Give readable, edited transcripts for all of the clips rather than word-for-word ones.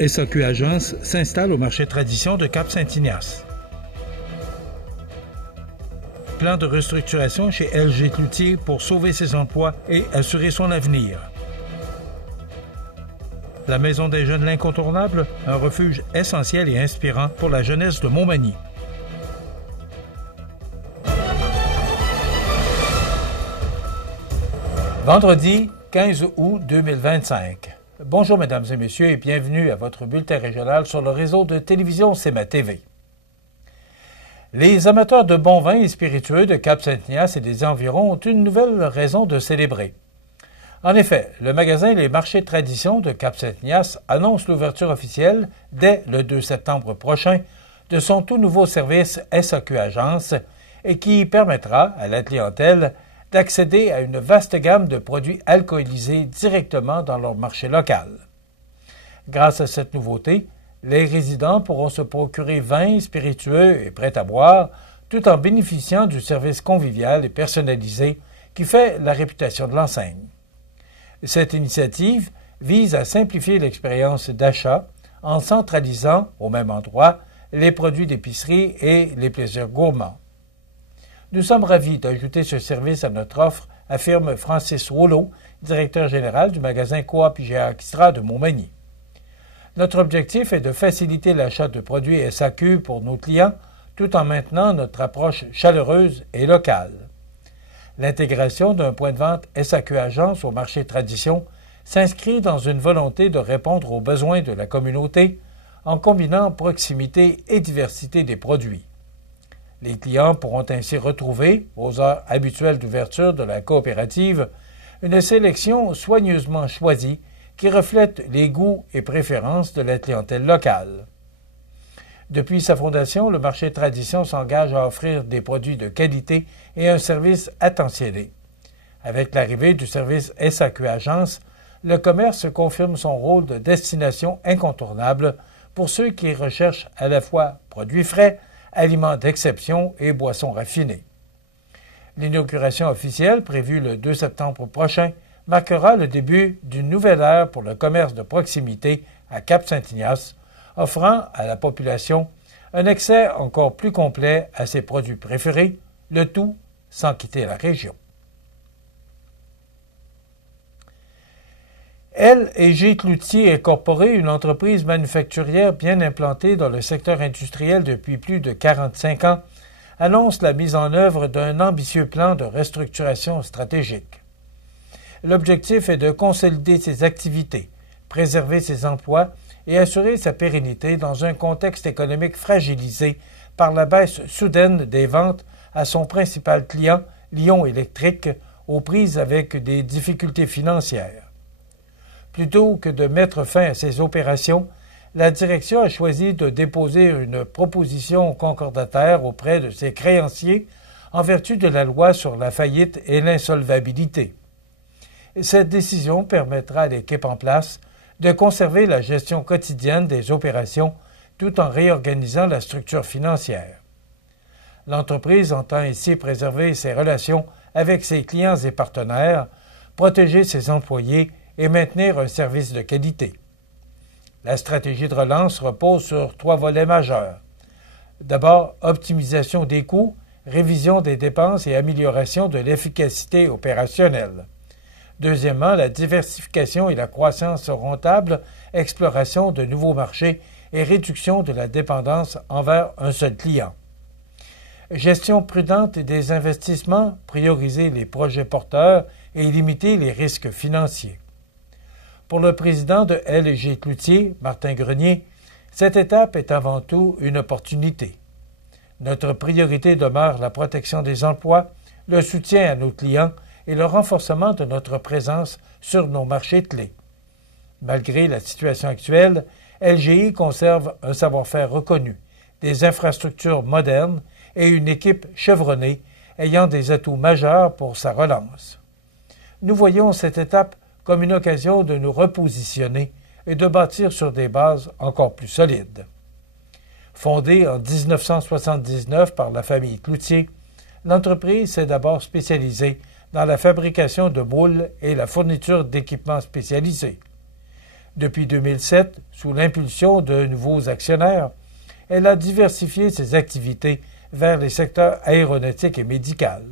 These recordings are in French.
SAQ Agence s'installe au marché Tradition de Cap-Saint-Ignace. Plan de restructuration chez LG Cloutier pour sauver ses emplois et assurer son avenir. La Maison des Jeunes L'Incontournable, un refuge essentiel et inspirant pour la jeunesse de Montmagny. Vendredi 15 août 2025. Bonjour mesdames et messieurs et bienvenue à votre bulletin régional sur le réseau de télévision CMA TV. Les amateurs de bons vins et spiritueux de Cap-Saint-Ignace et des environs ont une nouvelle raison de célébrer. En effet, le magasin Les Marchés Tradition de Cap-Saint-Ignace annonce l'ouverture officielle, dès le 2 septembre prochain, de son tout nouveau service SAQ Agence et qui permettra à la clientèle d'accéder à une vaste gamme de produits alcoolisés directement dans leur marché local. Grâce à cette nouveauté, les résidents pourront se procurer vins spiritueux et prêts à boire, tout en bénéficiant du service convivial et personnalisé qui fait la réputation de l'enseigne. Cette initiative vise à simplifier l'expérience d'achat en centralisant au même endroit les produits d'épicerie et les plaisirs gourmands. Nous sommes ravis d'ajouter ce service à notre offre, affirme Francis Rouleau, directeur général du magasin Coop IGA Extra de Montmagny. Notre objectif est de faciliter l'achat de produits SAQ pour nos clients, tout en maintenant notre approche chaleureuse et locale. L'intégration d'un point de vente SAQ Agence au marché Tradition s'inscrit dans une volonté de répondre aux besoins de la communauté en combinant proximité et diversité des produits. Les clients pourront ainsi retrouver, aux heures habituelles d'ouverture de la coopérative, une sélection soigneusement choisie qui reflète les goûts et préférences de la clientèle locale. Depuis sa fondation, le marché Tradition s'engage à offrir des produits de qualité et un service attentionné. Avec l'arrivée du service SAQ Agence, le commerce confirme son rôle de destination incontournable pour ceux qui recherchent à la fois produits frais, aliments d'exception et boissons raffinées. L'inauguration officielle, prévue le 2 septembre prochain, marquera le début d'une nouvelle ère pour le commerce de proximité à Cap-Saint-Ignace, offrant à la population un accès encore plus complet à ses produits préférés, le tout sans quitter la région. LG Cloutier Incorporé, une entreprise manufacturière bien implantée dans le secteur industriel depuis plus de 45 ans, annonce la mise en œuvre d'un ambitieux plan de restructuration stratégique. L'objectif est de consolider ses activités, préserver ses emplois et assurer sa pérennité dans un contexte économique fragilisé par la baisse soudaine des ventes à son principal client, Lion Électrique, aux prises avec des difficultés financières. Plutôt que de mettre fin à ces opérations, la direction a choisi de déposer une proposition concordataire auprès de ses créanciers en vertu de la loi sur la faillite et l'insolvabilité. Cette décision permettra à l'équipe en place de conserver la gestion quotidienne des opérations tout en réorganisant la structure financière. L'entreprise entend ainsi préserver ses relations avec ses clients et partenaires, protéger ses employés et maintenir un service de qualité. La stratégie de relance repose sur 3 volets majeurs. D'abord, optimisation des coûts, révision des dépenses et amélioration de l'efficacité opérationnelle. Deuxièmement, la diversification et la croissance rentable, exploration de nouveaux marchés et réduction de la dépendance envers un seul client. Gestion prudente des investissements, prioriser les projets porteurs et limiter les risques financiers. Pour le président de LG Cloutier, Martin Grenier, cette étape est avant tout une opportunité. Notre priorité demeure la protection des emplois, le soutien à nos clients et le renforcement de notre présence sur nos marchés clés. Malgré la situation actuelle, LGI conserve un savoir-faire reconnu, des infrastructures modernes et une équipe chevronnée ayant des atouts majeurs pour sa relance. Nous voyons cette étape comme une occasion de nous repositionner et de bâtir sur des bases encore plus solides. Fondée en 1979 par la famille Cloutier, l'entreprise s'est d'abord spécialisée dans la fabrication de moules et la fourniture d'équipements spécialisés. Depuis 2007, sous l'impulsion de nouveaux actionnaires, elle a diversifié ses activités vers les secteurs aéronautiques et médical.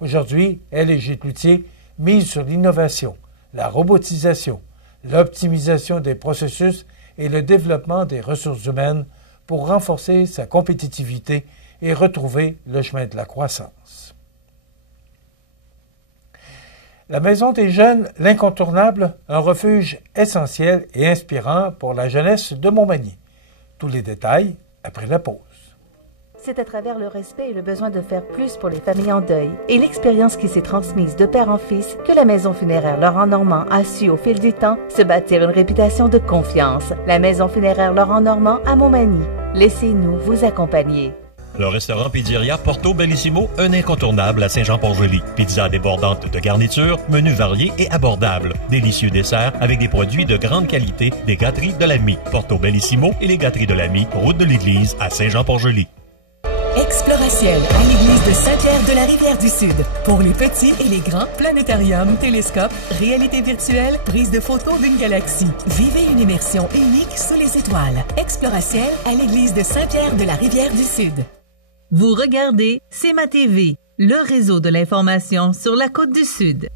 Aujourd'hui, elle et Gilles Cloutier misent sur l'innovation, la robotisation, l'optimisation des processus et le développement des ressources humaines pour renforcer sa compétitivité et retrouver le chemin de la croissance. La Maison des Jeunes, l'incontournable, un refuge essentiel et inspirant pour la jeunesse de Montmagny. Tous les détails après la pause. C'est à travers le respect et le besoin de faire plus pour les familles en deuil et l'expérience qui s'est transmise de père en fils que la Maison funéraire Laurent Normand a su au fil du temps se bâtir une réputation de confiance. La Maison funéraire Laurent Normand à Montmagny. Laissez-nous vous accompagner. Le restaurant Pizzeria Porto Bellissimo, un incontournable à Saint-Jean-Port-Joli. Pizza débordante de garniture, menus variés et abordables. Délicieux desserts avec des produits de grande qualité des gâteries de l'Ami. Porto Bellissimo et les gâteries de l'Ami, route de l'église à Saint-Jean-Port-Joli. Exploratiel à l'église de Saint-Pierre de la Rivière-du-Sud. Pour les petits et les grands, planétarium, télescope, réalité virtuelle, prise de photos d'une galaxie. Vivez une immersion unique sous les étoiles. Exploratiel à l'église de Saint-Pierre de la Rivière-du-Sud. Vous regardez CEMA TV, le réseau de l'information sur la Côte-du-Sud.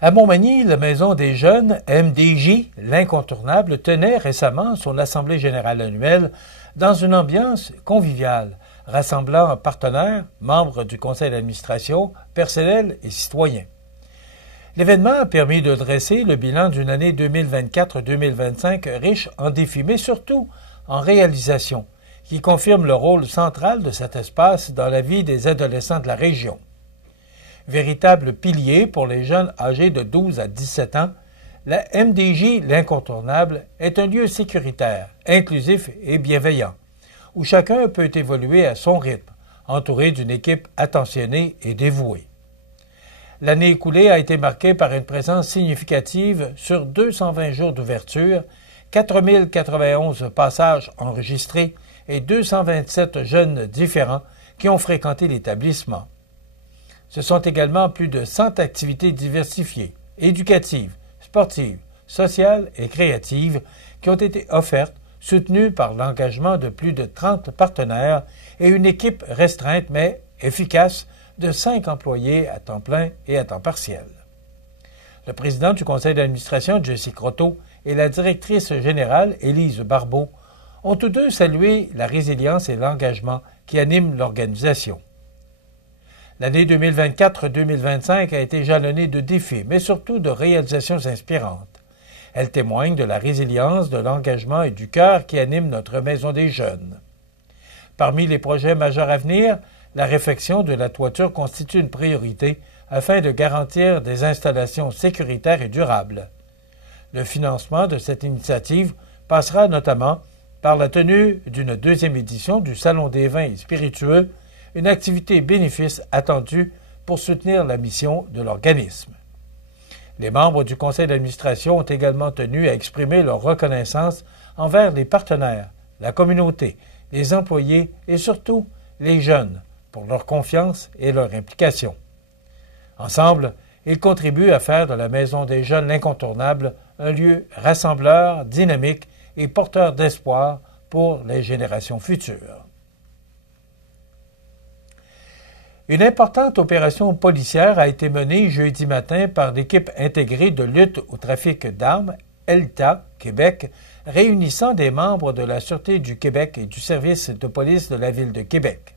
À Montmagny, la Maison des Jeunes, MDJ, l'incontournable, tenait récemment son Assemblée générale annuelle dans une ambiance conviviale, rassemblant partenaires, membres du conseil d'administration, personnel et citoyens. L'événement a permis de dresser le bilan d'une année 2024-2025 riche en défis, mais surtout en réalisations, qui confirme le rôle central de cet espace dans la vie des adolescents de la région. Véritable pilier pour les jeunes âgés de 12 à 17 ans, la MDJ, l'incontournable, est un lieu sécuritaire, inclusif et bienveillant, où chacun peut évoluer à son rythme, entouré d'une équipe attentionnée et dévouée. L'année écoulée a été marquée par une présence significative sur 220 jours d'ouverture, 4091 passages enregistrés et 227 jeunes différents qui ont fréquenté l'établissement. Ce sont également plus de 100 activités diversifiées, éducatives, sportives, sociales et créatives qui ont été offertes, soutenues par l'engagement de plus de 30 partenaires et une équipe restreinte mais efficace de 5 employés à temps plein et à temps partiel. Le président du conseil d'administration, Jessie Croteau, et la directrice générale, Élise Barbeau, ont tous deux salué la résilience et l'engagement qui animent l'organisation. L'année 2024-2025 a été jalonnée de défis, mais surtout de réalisations inspirantes. Elle témoigne de la résilience, de l'engagement et du cœur qui animent notre Maison des Jeunes. Parmi les projets majeurs à venir, la réfection de la toiture constitue une priorité afin de garantir des installations sécuritaires et durables. Le financement de cette initiative passera notamment par la tenue d'une deuxième édition du Salon des vins et spiritueux, une activité bénéfice attendue pour soutenir la mission de l'organisme. Les membres du conseil d'administration ont également tenu à exprimer leur reconnaissance envers les partenaires, la communauté, les employés et surtout les jeunes pour leur confiance et leur implication. Ensemble, ils contribuent à faire de la Maison des Jeunes l'incontournable un lieu rassembleur, dynamique et porteur d'espoir pour les générations futures. Une importante opération policière a été menée jeudi matin par l'équipe intégrée de lutte au trafic d'armes, ELTA, Québec, réunissant des membres de la Sûreté du Québec et du service de police de la Ville de Québec.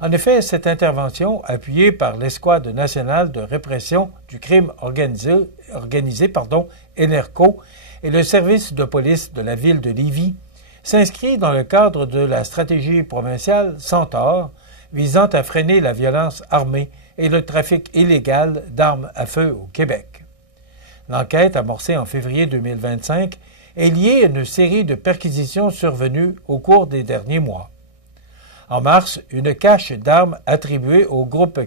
En effet, cette intervention, appuyée par l'Escouade nationale de répression du crime organisé, ENERCO, et le service de police de la Ville de Lévis, s'inscrit dans le cadre de la stratégie provinciale Centaure, visant à freiner la violence armée et le trafic illégal d'armes à feu au Québec. L'enquête, amorcée en février 2025, est liée à une série de perquisitions survenues au cours des derniers mois. En mars, une cache d'armes attribuée au groupe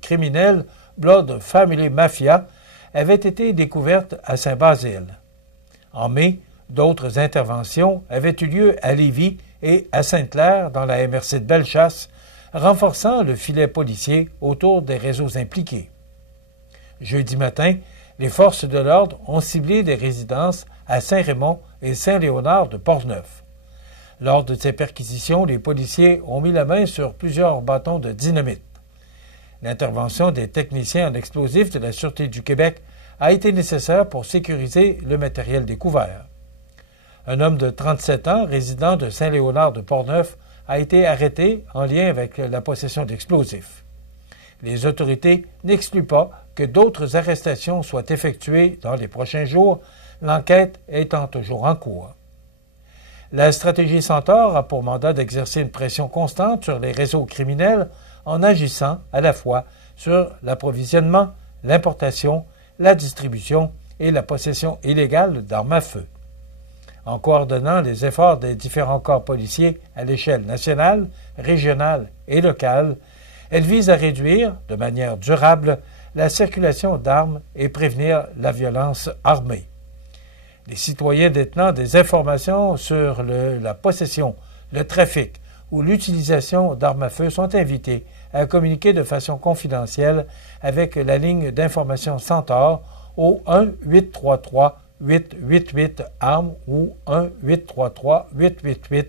criminel Blood Family Mafia avait été découverte à Saint-Basile. En mai, d'autres interventions avaient eu lieu à Lévis et à Sainte-Claire dans la MRC de Bellechasse, renforçant le filet policier autour des réseaux impliqués. Jeudi matin, Les forces de l'ordre ont ciblé des résidences à Saint-Raymond et Saint-Léonard de Portneuf. Lors de ces perquisitions, les policiers ont mis la main sur plusieurs bâtons de dynamite. L'intervention des techniciens en explosifs de la Sûreté du Québec a été nécessaire pour sécuriser le matériel découvert. Un homme de 37 ans, résident de Saint-Léonard de Portneuf, a été arrêté en lien avec la possession d'explosifs. Les autorités n'excluent pas que d'autres arrestations soient effectuées dans les prochains jours, l'enquête étant toujours en cours. La stratégie Centaure a pour mandat d'exercer une pression constante sur les réseaux criminels en agissant à la fois sur l'approvisionnement, l'importation, la distribution et la possession illégale d'armes à feu. En coordonnant les efforts des différents corps policiers à l'échelle nationale, régionale et locale, elle vise à réduire, de manière durable, la circulation d'armes et prévenir la violence armée. Les citoyens détenant des informations sur la possession, le trafic ou l'utilisation d'armes à feu sont invités à communiquer de façon confidentielle avec la ligne d'information Centaure au 1-833-888-ARMES ou 1-833-888-2763.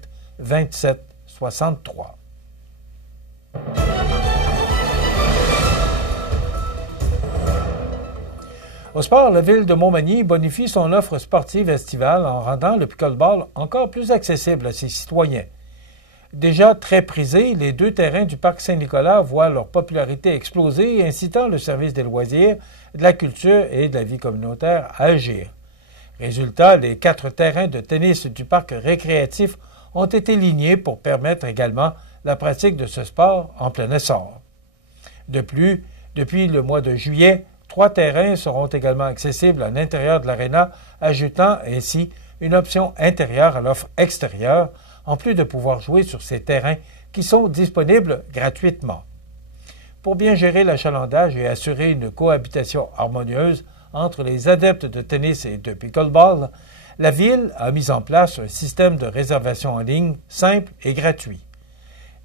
Au sport, la ville de Montmagny bonifie son offre sportive estivale en rendant le pickleball encore plus accessible à ses citoyens. Déjà très prisés, les 2 terrains du parc Saint-Nicolas voient leur popularité exploser, incitant le service des loisirs, de la culture et de la vie communautaire à agir. Résultat, les 4 terrains de tennis du parc récréatif ont été lignés pour permettre également la pratique de ce sport en plein essor. De plus, depuis le mois de juillet, 3 terrains seront également accessibles à l'intérieur de l'aréna, ajoutant ainsi une option intérieure à l'offre extérieure, en plus de pouvoir jouer sur ces terrains qui sont disponibles gratuitement. Pour bien gérer l'achalandage et assurer une cohabitation harmonieuse entre les adeptes de tennis et de pickleball, la Ville a mis en place un système de réservation en ligne simple et gratuit.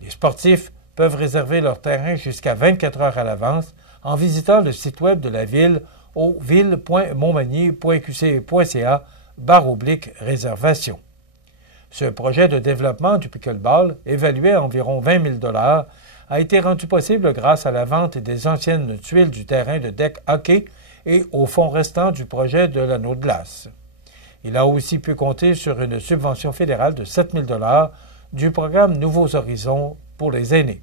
Les sportifs peuvent réserver leur terrain jusqu'à 24 heures à l'avance en visitant le site web de la Ville au ville.montmagny.qc.ca/réservation. Ce projet de développement du pickleball, évalué à environ 20 000 $, a été rendu possible grâce à la vente des anciennes tuiles du terrain de deck hockey et au fonds restant du projet de l'anneau de glace. Il a aussi pu compter sur une subvention fédérale de 7 000 $ du programme Nouveaux Horizons pour les aînés.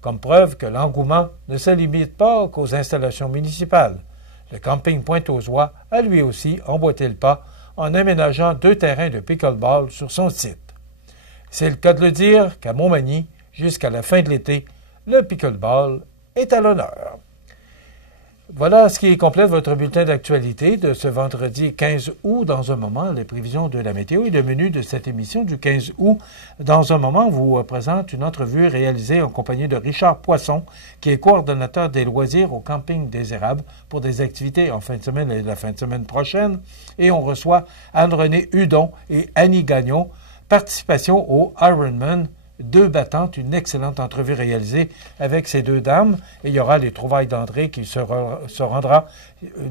Comme preuve que l'engouement ne se limite pas qu'aux installations municipales, le camping Pointe-aux-Oies a lui aussi emboîté le pas en aménageant 2 terrains de pickleball sur son site. C'est le cas de le dire qu'à Montmagny, jusqu'à la fin de l'été, le pickleball est à l'honneur. Voilà ce qui complète votre bulletin d'actualité de ce vendredi 15 août. Dans un moment, les prévisions de la météo et le menu de cette émission du 15 août. Dans un moment, on vous présente une entrevue réalisée en compagnie de Richard Poisson, qui est coordonnateur des loisirs au camping des Érables pour des activités en fin de semaine et la fin de semaine prochaine. Et on reçoit Anne-Renée Hudon et Annie Gagnon, participation au Ironman 2 battantes, une excellente entrevue réalisée avec ces 2 dames. Et il y aura les trouvailles d'André qui se rendra,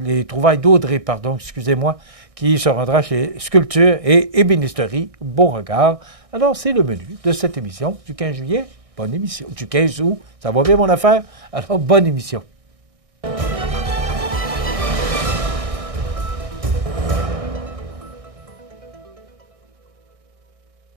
les trouvailles d'Audrey, qui se rendra chez Sculpture et Ébénisterie Beauregard. Alors, c'est le menu de cette émission du 15 juillet. Bonne émission. Du 15 août. Ça va bien, mon affaire? Alors, bonne émission.